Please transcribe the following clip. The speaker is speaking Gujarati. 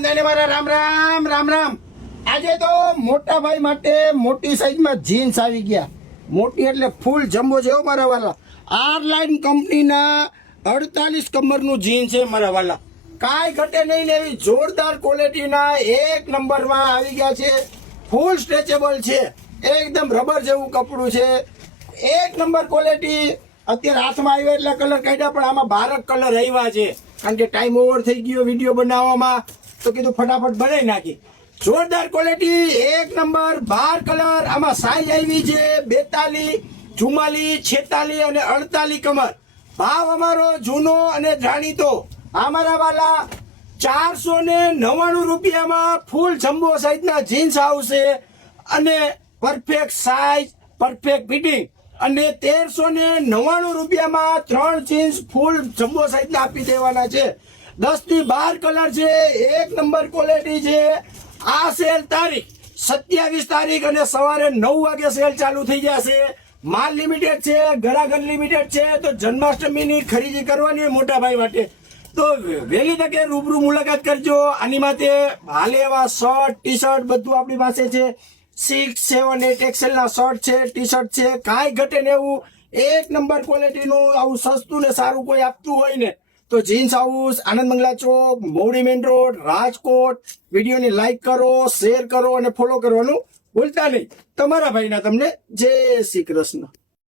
બધાને મારા રામ રામ રામ રામ. આજે તો મોટા ભાઈ માટે મોટી સાઈઝમાં જીન્સ આવી ગયા. મોટી એટલે ફૂલ જમ્બો છે મારા વાલા. આર લાઈન કંપનીના 48 કમરનું જીન્સ છે મારા વાલા. કાંઈ ઘટે નહીં ને એવી જોરદાર ક્વોલિટીના એક નંબરમાં આવી ગયા છે. ફૂલ સ્ટ્રેચેબલ છે, એકદમ રબર જેવું કપડું છે, એક નંબર ક્વોલિટી. અત્યારે હાથમાં આવ્યા એટલે કલર કાઢ્યા, પણ આમાં 12 કલર આવ્યા છે. કારણ કે ટાઈમ ઓવર થઈ ગયો વિડીયો બનાવવામાં, તો કીધું ફટાફટ બનાવી નાખી. જોરદાર ક્વોલિટી, એક નંબર 12 કલર. આમાં સાઈઝ આવી છે 42, 44, 46 અને 48 કમર. ભાવ અમારો જૂનો અને જાણીતો. અમારા વાલા 499 રૂપિયામાં ફૂલ જમ્બો સાઈઝના જીન્સ આવશે અને પરફેક્ટ સાઈઝ, પરફેક્ટ ફિટિંગ. અને 1399 રૂપિયામાં 3 જીન્સ ફૂલ જમ્બો સાઈઝના આપી દેવાના છે. 10 થી 12 કલર છે, એક નંબર ક્વોલિટી છે. આ સેલ તારીખ 27 તારીખ અને સવારે 9 વાગે સેલ ચાલુ થઈ જશે. માલ લિમિટેડ છે, ઘરાઘર લિમિટેડ છે. તો જન્માષ્ટમીની ખરીદી કરવાની હોય મોટા ભાઈ માટે તો વહેલી તકે રૂબરૂ મુલાકાત કરજો. આની માટે હાલે એવા શર્ટ, ટી શર્ટ બધું આપણી પાસે છે. 6, 7, 8 XL ના શર્ટ છે, ટી શર્ટ છે. કાંઈ ઘટે ને એવું એક નંબર ક્વોલિટીનું આવું સસ્તું ને સારું કોઈ આપતું હોય ને તો જીન્સ હાઉસ, આનંદ મંગલા ચોક, મોવડી મેઇન રોડ, રાજકોટ. વિડીયોને લાઈક કરો, શેર કરો અને ફોલો કરવાનું ભૂલતા નહીં. તમારા ભાઈના તમને જય શ્રી કૃષ્ણ.